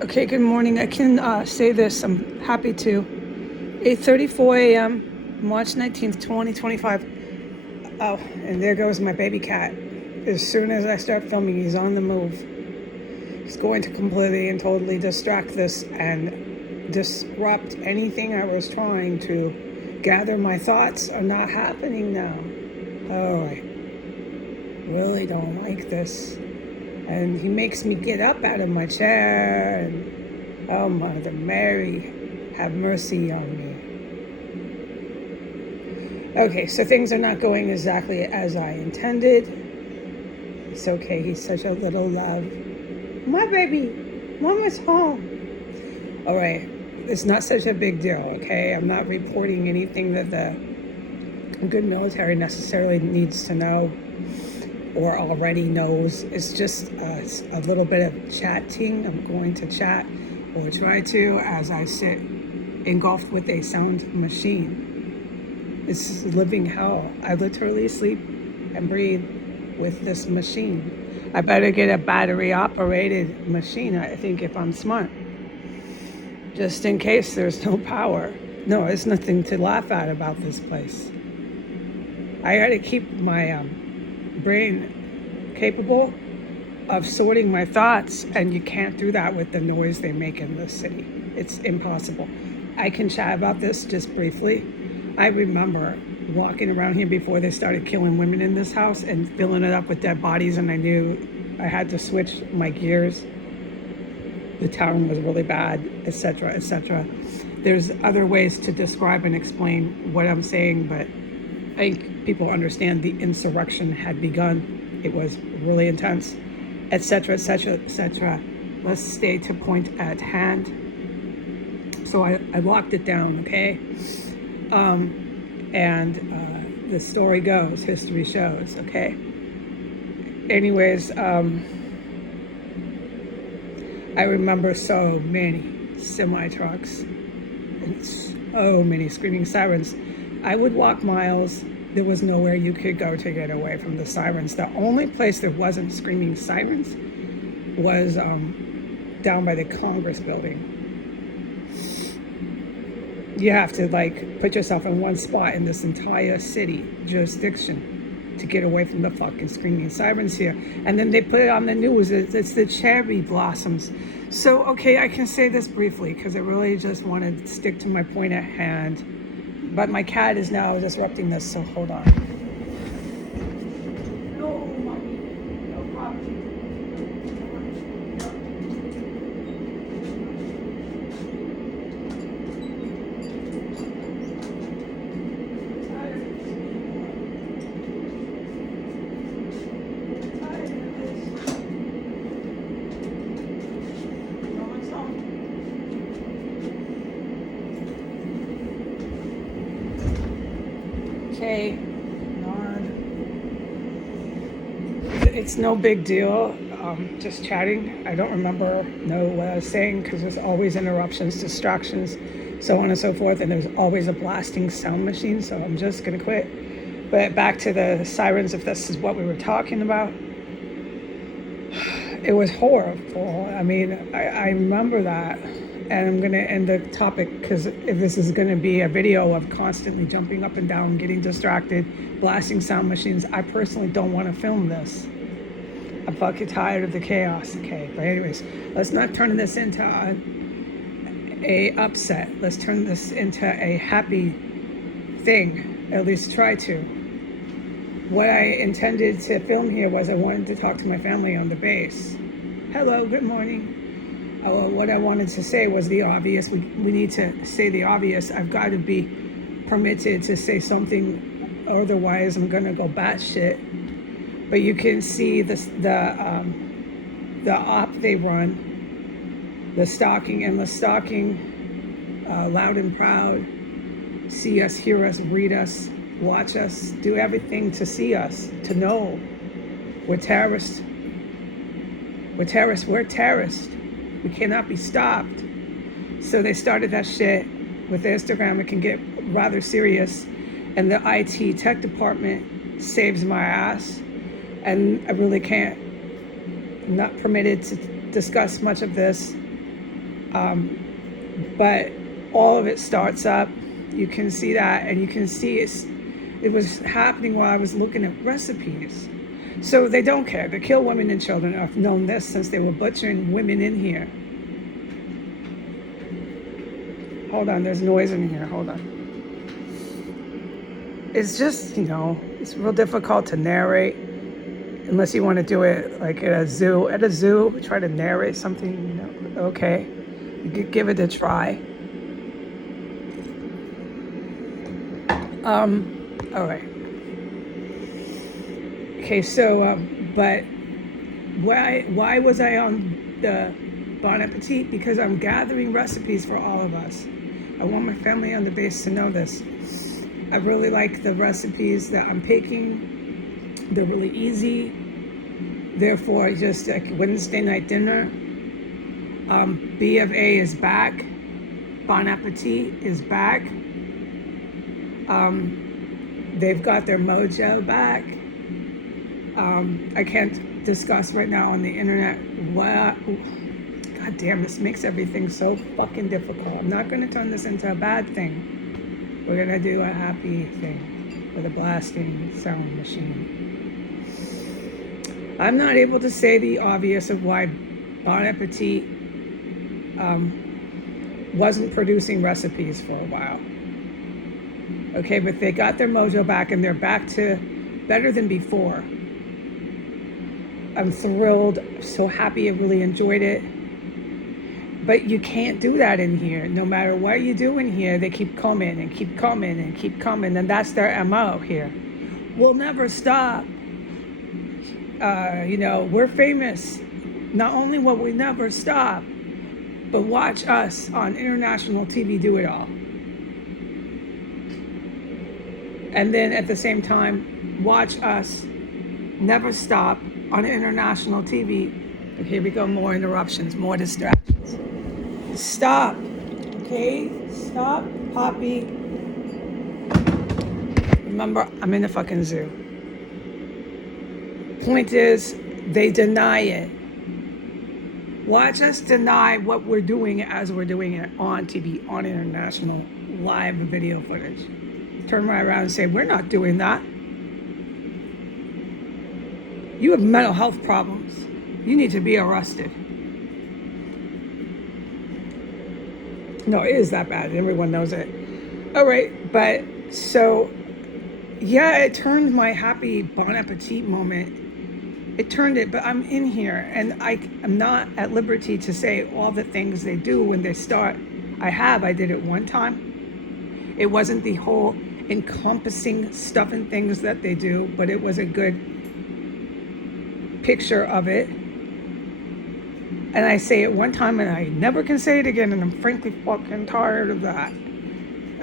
Okay, good morning. I can say this. I'm happy to. 8:34 a.m., March 19th, 2025. Oh, and there goes my baby cat. As soon as I start filming, he's on the move. He's going to completely and totally distract this and disrupt anything I was trying to gather. My thoughts are not happening now. Oh, I really don't like this. And he makes me get up out of my chair and, oh, Mother Mary, have mercy on me. Okay, so things are not going exactly as I intended. It's okay, he's such a little love. My baby, Mama's home. All right, it's not such a big deal, okay? I'm not reporting anything that the good military necessarily needs to know or already knows. It's just a little bit of chatting. I'm going to chat or try to as I sit engulfed with a sound machine. It's living hell. I literally sleep and breathe with this machine. I better get a battery operated machine, I think, if I'm smart, just in case there's no power. No, there's nothing to laugh at about this place. I got to keep my brain capable of sorting my thoughts, and you can't do that with the noise they make in this city. It's impossible. I can chat about this just briefly. I remember walking around here before they started killing women in this house and filling it up with dead bodies, and I knew I had to switch my gears. The town was really bad, etc., etc. There's other ways to describe and explain what I'm saying, but I think people understand the insurrection had begun. It was really intense, etc., etc., etc. Let's stay to point at hand. So I locked it down, okay? And the story goes, history shows, okay? Anyways, I remember so many semi-trucks and so many screaming sirens. I would walk miles. There was nowhere you could go to get away from the sirens. The only place there wasn't screaming sirens was down by the Congress building. You have to put yourself in one spot in this entire city jurisdiction to get away from the fucking screaming sirens here. And then they put it on the news. It's the cherry blossoms. So, okay, I can say this briefly because I really just want to stick to my point at hand. But my cat is now disrupting this, so hold on. No money, no property. Okay, it's no big deal. Just chatting. I don't know what I was saying because there's always interruptions, distractions, so on and so forth, and there's always a blasting sound machine. So I'm just gonna quit. But back to the sirens, if this is what we were talking about. It was horrible. I mean, I remember that. And I'm going to end the topic because if this is going to be a video of constantly jumping up and down, getting distracted, blasting sound machines, I personally don't want to film this. I'm fucking tired of the chaos, okay? But anyways, let's not turn this into a upset. Let's turn this into a happy thing, at least try to. What I intended to film here was I wanted to talk to my family on the base. Hello, good morning. What I wanted to say was the obvious. We need to say the obvious. I've got to be permitted to say something, otherwise I'm gonna go batshit. But you can see the op they run, the stalking, loud and proud. See us, hear us, read us, watch us, do everything to see us, to know we're terrorists. We're terrorists. We cannot be stopped. So they started that shit with Instagram. It can get rather serious. And the IT tech department saves my ass. And I really can't, I'm not permitted to discuss much of this. But all of it starts up. You can see that, and you can see it was happening while I was looking at recipes. So they don't care. They kill women and children. I've known this since they were butchering women in here. Hold on, there's noise in here. Hold on. It's just, it's real difficult to narrate unless you want to do it like at a zoo. At a zoo, try to narrate something, okay. You could give it a try. All right. Okay, so, but why was I on the Bon Apitit? Because I'm gathering recipes for all of us. I want my family on the base to know this. I really like the recipes that I'm picking. They're really easy. Therefore, just like Wednesday night dinner. B of A is back. Bon Apitit is back. They've got their mojo back. I can't discuss right now on the internet what. God damn, this makes everything so fucking difficult. I'm not going to turn this into a bad thing. We're going to do a happy thing with a blasting sound machine. I'm not able to say the obvious of why Bon Apitit wasn't producing recipes for a while. Okay, but they got their mojo back, and they're back to better than before. I'm thrilled, so happy, I really enjoyed it. But you can't do that in here. No matter what you do in here, they keep coming and keep coming and keep coming, and that's their MO here. We'll never stop. We're famous. Not only will we never stop, but watch us on international TV do it all. And then at the same time, watch us never stop on international TV. And here we go, more interruptions, more distractions. Stop, okay? Stop, Poppy. Remember, I'm in a fucking zoo. Point is, they deny it. Watch us deny what we're doing as we're doing it on TV, on international live video footage. Turn right around and say, we're not doing that. You have mental health problems. You need to be arrested. No, it is that bad. Everyone knows it. All right, but so, yeah, it turned my happy Bon Appetit moment. It turned it, but I'm in here, and I'm not at liberty to say all the things they do when they start. I did it one time. It wasn't the whole encompassing stuff and things that they do, but it was a good picture of it. And I say it one time and I never can say it again, and I'm frankly fucking tired of that.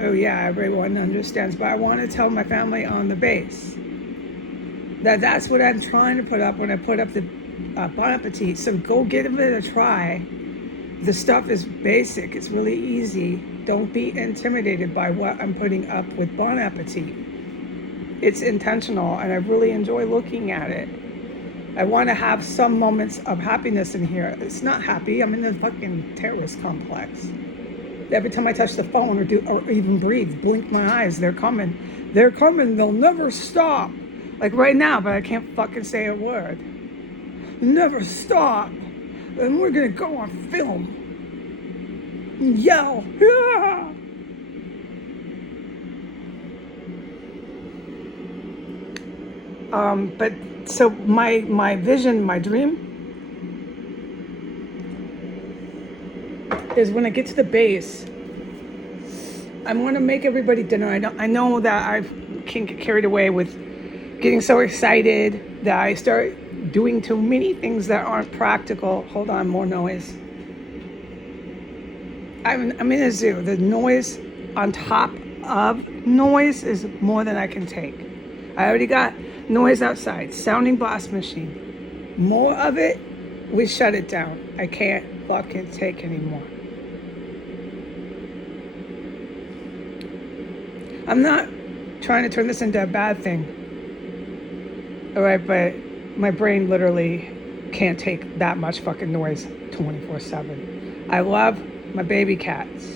Oh yeah, everyone understands, but I want to tell my family on the base that's what I'm trying to put up when I put up the Bon Appetit. So go give it a try. The stuff is basic. It's really easy. Don't be intimidated by what I'm putting up with Bon Appetit. It's intentional, and I really enjoy looking at it. I want to have some moments of happiness in here. It's not happy. I'm in the fucking terrorist complex. Every time I touch the phone or even breathe, blink my eyes, they're coming. They're coming. They'll never stop. Like right now, but I can't fucking say a word. Never stop. And we're going to go on film and yell. Yeah! But so my vision, my dream is when I get to the base, I want to make everybody dinner. I know that I can get carried away with getting so excited that I start doing too many things that aren't practical. Hold on, more noise. I'm in a zoo. The noise on top of noise is more than I can take. I already got noise outside, sounding blast machine. More of it, we shut it down. I can't fucking take anymore. I'm not trying to turn this into a bad thing. All right, but my brain literally can't take that much fucking noise 24/7. I love my baby cats.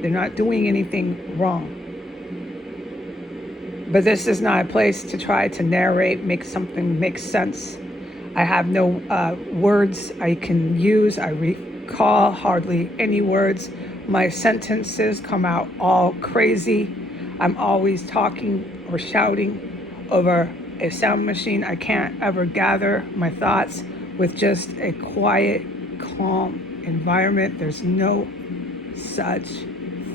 They're not doing anything wrong. But this is not a place to try to narrate, make something make sense. I have no words I can use. I recall hardly any words. My sentences come out all crazy. I'm always talking or shouting over a sound machine. I can't ever gather my thoughts with just a quiet, calm environment. There's no such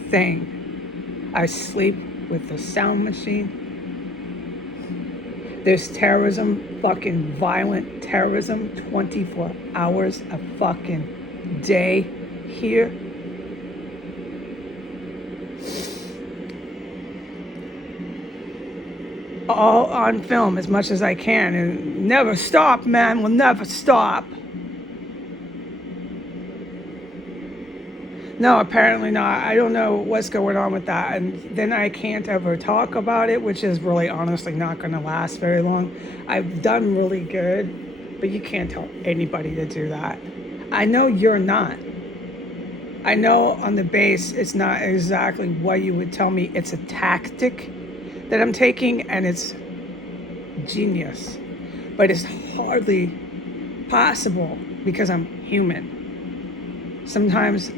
thing. I sleep with the sound machine. There's terrorism, fucking violent terrorism, 24 hours a fucking day here. All on film as much as I can, and never stop, man, will never stop. No, apparently not. I don't know what's going on with that. And then I can't ever talk about it, which is really honestly not going to last very long. I've done really good, but you can't tell anybody to do that. I know you're not. I know on the base it's not exactly what you would tell me. It's a tactic that I'm taking, and it's genius. But it's hardly possible because I'm human. Sometimes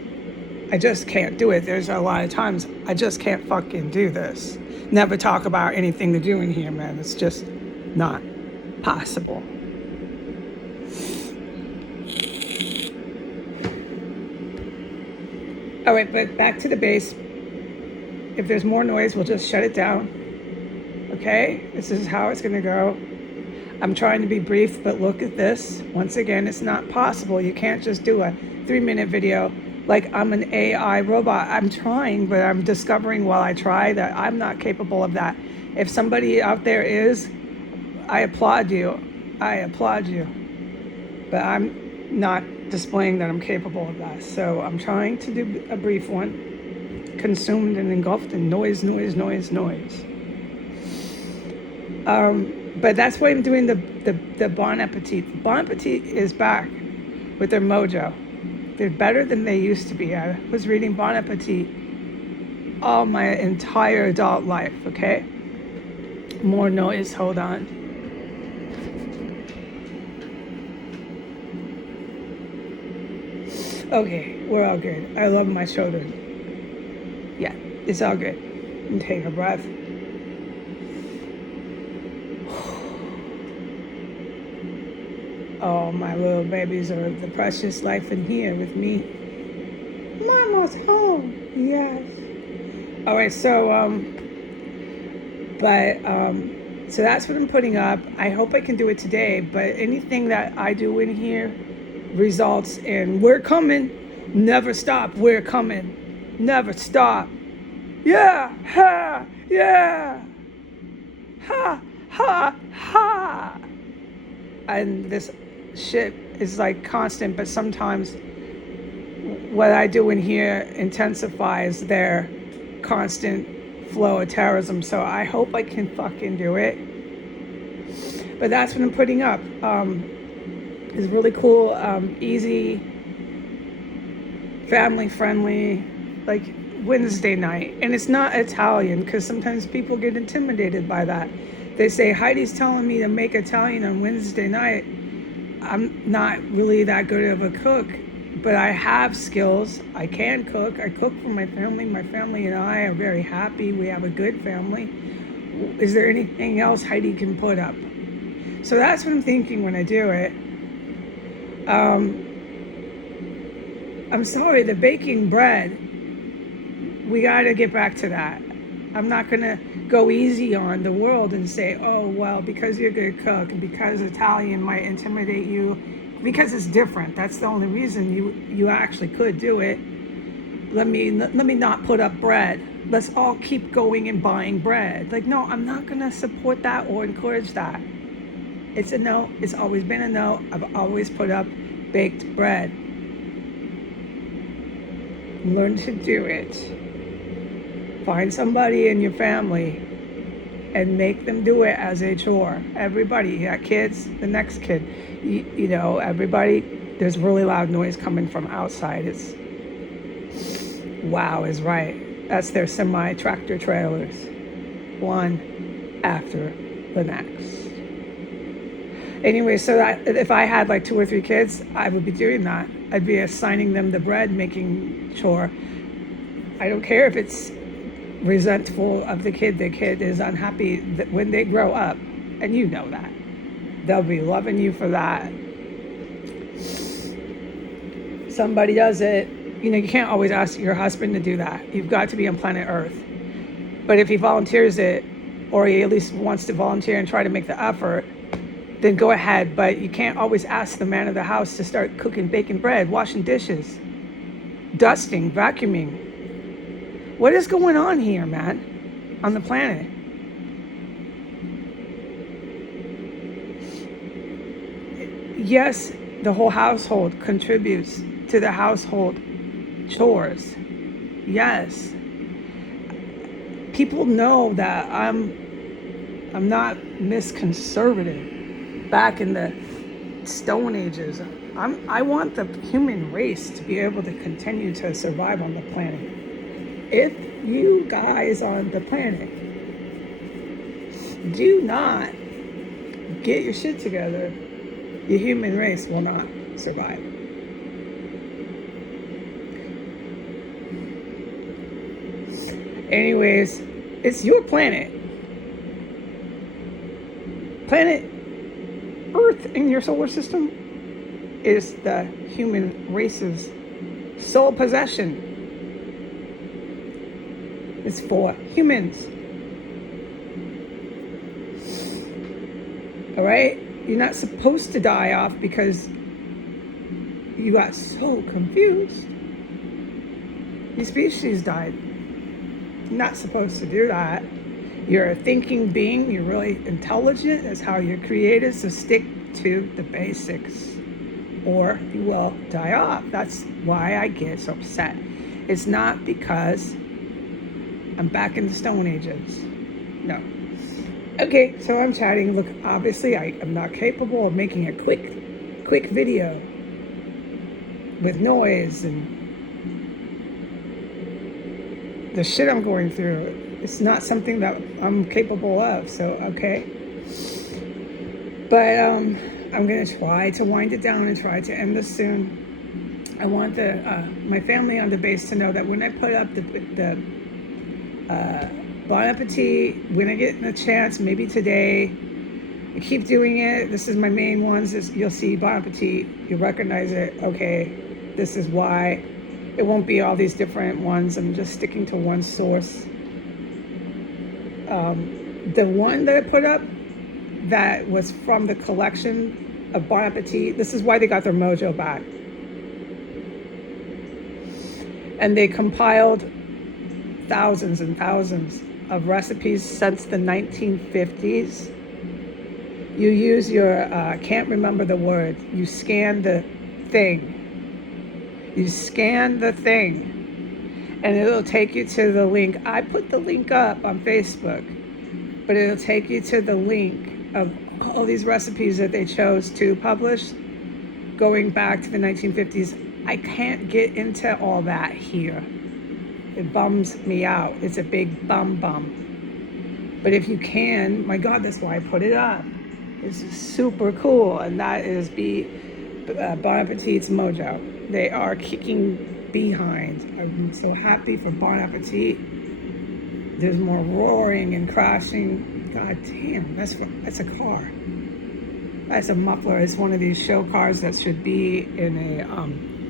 I just can't do it. There's a lot of times I just can't fucking do this. Never talk about anything they're doing here, man. It's just not possible. All right, but back to the base. If there's more noise, we'll just shut it down. Okay? This is how it's going to go. I'm trying to be brief, but look at this. Once again, it's not possible. You can't just do a 3-minute video like I'm an AI robot. I'm trying, but I'm discovering while I try that I'm not capable of that. If somebody out there is, I applaud you. I applaud you. But I'm not displaying that I'm capable of that. So I'm trying to do a brief one, consumed and engulfed in noise. But that's why I'm doing the Bon Apitit. Bon Apitit is back with their mojo. They're better than they used to be. I was reading Bon Apitit all my entire adult life, okay? More noise, hold on. Okay, we're all good. I love my children. Yeah, it's all good. And take a breath. Oh, my little babies are the precious life in here with me. Mama's home. Yes. All right, so so that's what I'm putting up. I hope I can do it today, but anything that I do in here results in we're coming, never stop, we're coming, never stop. Yeah, ha, yeah, ha, ha, ha. And this shit is like constant, but sometimes what I do in here intensifies their constant flow of terrorism. So I hope I can fucking do it. But that's what I'm putting up. It's really cool, easy, family friendly, like Wednesday night. And it's not Italian, because sometimes people get intimidated by that. They say, Heidi's telling me to make Italian on Wednesday night. I'm not really that good of a cook, but I have skills. I can cook. I cook for my family. My family and I are very happy. We have a good family. Is there anything else Heidi can put up? So that's what I'm thinking when I do it. I'm sorry, the baking bread, we got to get back to that. I'm not going to go easy on the world and say, oh, well, because you're a good cook, and because Italian might intimidate you, because it's different. That's the only reason you actually could do it. Let me not put up bread. Let's all keep going and buying bread. Like, no, I'm not going to support that or encourage that. It's a no. It's always been a no. I've always put up baked bread. Learn to do it. Find somebody in your family and make them do it as a chore. Everybody, you got kids, the next kid, you know, everybody, there's really loud noise coming from outside. It's Wow is right. That's their semi-tractor trailers, one after the next. Anyway, so that if I had like 2 or 3 kids, I would be doing that. I'd be assigning them the bread, making sure. I don't care if it's resentful of the kid is unhappy that when they grow up, and you know that. They'll be loving you for that. Somebody does it. You can't always ask your husband to do that. You've got to be on planet Earth. But if he volunteers it, or he at least wants to volunteer and try to make the effort, then go ahead. But you can't always ask the man of the house to start cooking, baking bread, washing dishes, dusting, vacuuming. What is going on here, man, on the planet? Yes, the whole household contributes to the household chores. Yes. People know that I'm not misconservative. Back in the Stone Ages, I want the human race to be able to continue to survive on the planet. If you guys on the planet do not get your shit together, the human race will not survive. Anyways, it's your planet. Planet Earth in your solar system is the human race's sole possession. It's for humans. All right? You're not supposed to die off because you got so confused. Your species died. You're not supposed to do that. You're a thinking being. You're really intelligent. That's how you're created. So stick to the basics or you will die off. That's why I get so upset. It's not because I'm back in the Stone Ages. No. Okay, so I'm chatting. Look, obviously I am not capable of making a quick video with noise and the shit I'm going through. It's not something that I'm capable of, so okay. But I'm gonna try to wind it down and try to end this soon. I want my family on the base to know that when I put up the Bon Apitit, when I get a chance, maybe today, I keep doing it. This is my main ones. You'll see Bon Apitit, you'll recognize it. Okay, this is why. It won't be all these different ones. I'm just sticking to one source. The one that I put up that was from the collection of Bon Apitit, this is why they got their mojo back. And they compiled thousands and thousands of recipes since the 1950s. You use your, can't remember the word, you scan the thing. You scan the thing and it'll take you to the link. I put the link up on Facebook, but it'll take you to the link of all these recipes that they chose to publish going back to the 1950s. I can't get into all that here. It bums me out. It's a big bum. But if you can, my God, that's why I put it up. It's super cool. And that is Bon Apetit's mojo. They are kicking behind. I'm so happy for Bon Apitit. There's more roaring and crashing. God damn, that's a car. That's a muffler. It's one of these show cars that should be in a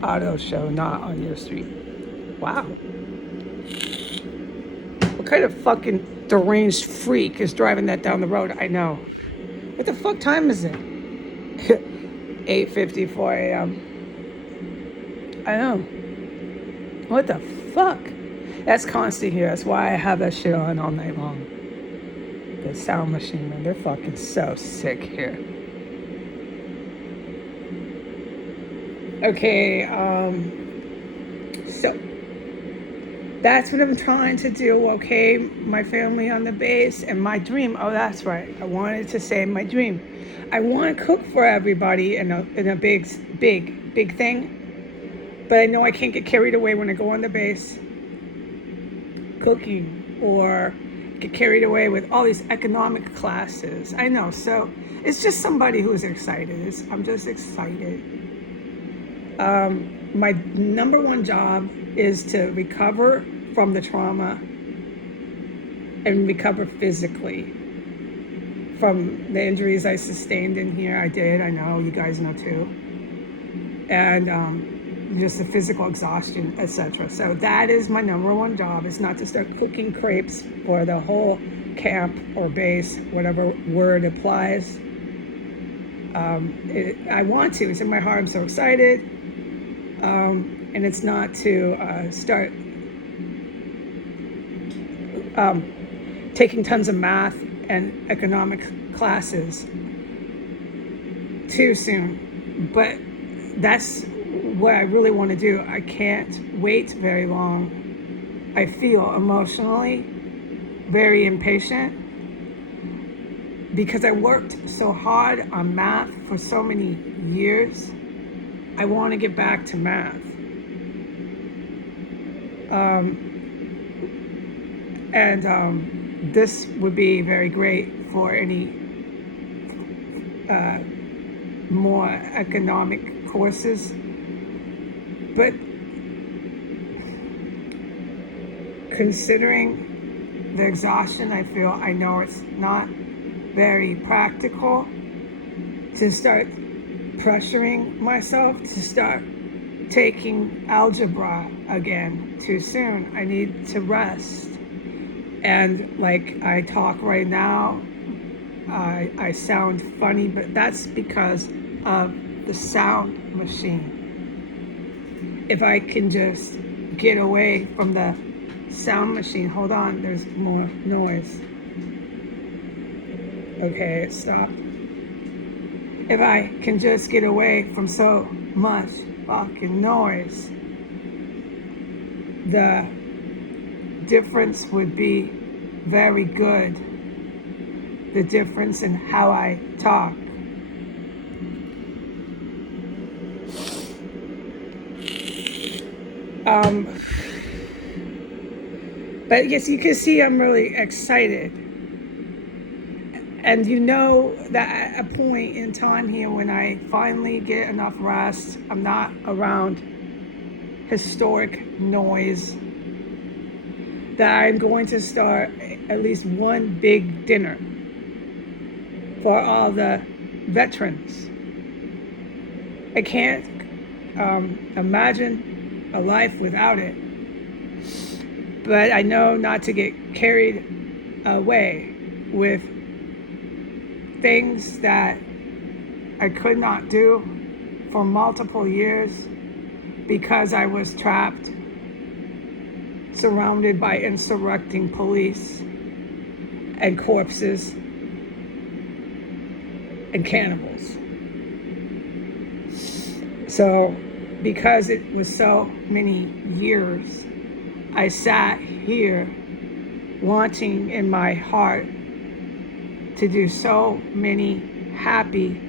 auto show, not on your street. Wow. What kind of fucking deranged freak is driving that down the road? I know. What the fuck time is it? 8:54 a.m. I know. What the fuck? That's constant here. That's why I have that shit on all night long. The sound machine, man. They're fucking so sick here. Okay, so that's what I'm trying to do, okay? My family on the base and my dream. Oh, that's right. I wanted to say my dream. I want to cook for everybody in a big thing. But I know I can't get carried away when I go on the base cooking, or get carried away with all these economic classes. I know, so it's just somebody who's excited. I'm just excited. My number one job is to recover from the trauma and recover physically from the injuries I sustained in here. I know, you guys know too. And just the physical exhaustion, etc. So that is my number one job. It's not to start cooking crepes for the whole camp or base, whatever word applies. I want to. It's in my heart. I'm so excited. And it's not to start taking tons of math and economic classes too soon. But that's what I really want to do. I can't wait very long. I feel emotionally very impatient because I worked so hard on math for so many years. I want to get back to math. This would be very great for any more economic courses. But considering the exhaustion I feel, I know it's not very practical to start pressuring myself to start taking algebra again too soon. I need to rest. And like I talk right now, I sound funny, but that's because of the sound machine. If I can just get away from the sound machine. Hold on, there's more noise. Okay, it stopped. If I can just get away from so much fucking noise, the difference would be very good. The difference in how I talk. But yes, you can see I'm really excited. And you know that at a point in time here when I finally get enough rest, I'm not around historic noise, that I'm going to start at least one big dinner for all the veterans. I can't imagine a life without it. But I know not to get carried away with things that I could not do for multiple years because I was trapped, surrounded by insurrecting police and corpses and cannibals. So because it was so many years, I sat here wanting in my heart to do so many happy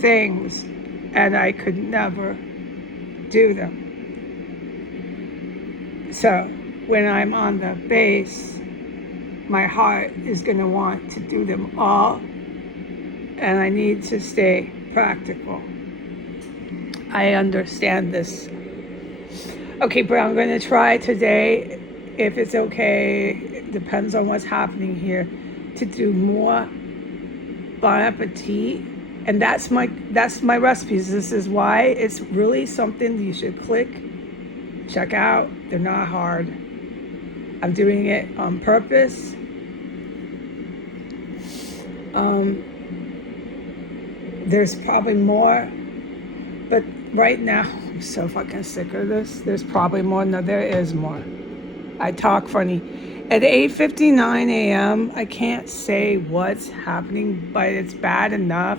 things, and I could never do them. So when I'm on the base, my heart is going to want to do them all, and I need to stay practical. I understand this. Okay, but I'm going to try today, if it's okay, it depends on what's happening here, to do more Bon Apitit. And that's my recipes. This is why it's really something you should check out. They're not hard. I'm doing it on purpose. There's probably more, but right now, I'm so fucking sick of this. There's probably more. No, there is more. I talk funny. At 8:59 a.m., I can't say what's happening, but it's bad enough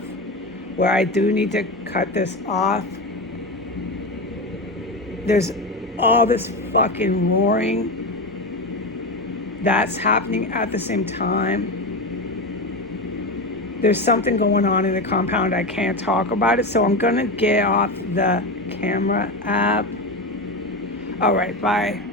where I do need to cut this off. There's all this fucking roaring that's happening at the same time. There's something going on in the compound. I can't talk about it, so I'm gonna get off the camera app All right, bye.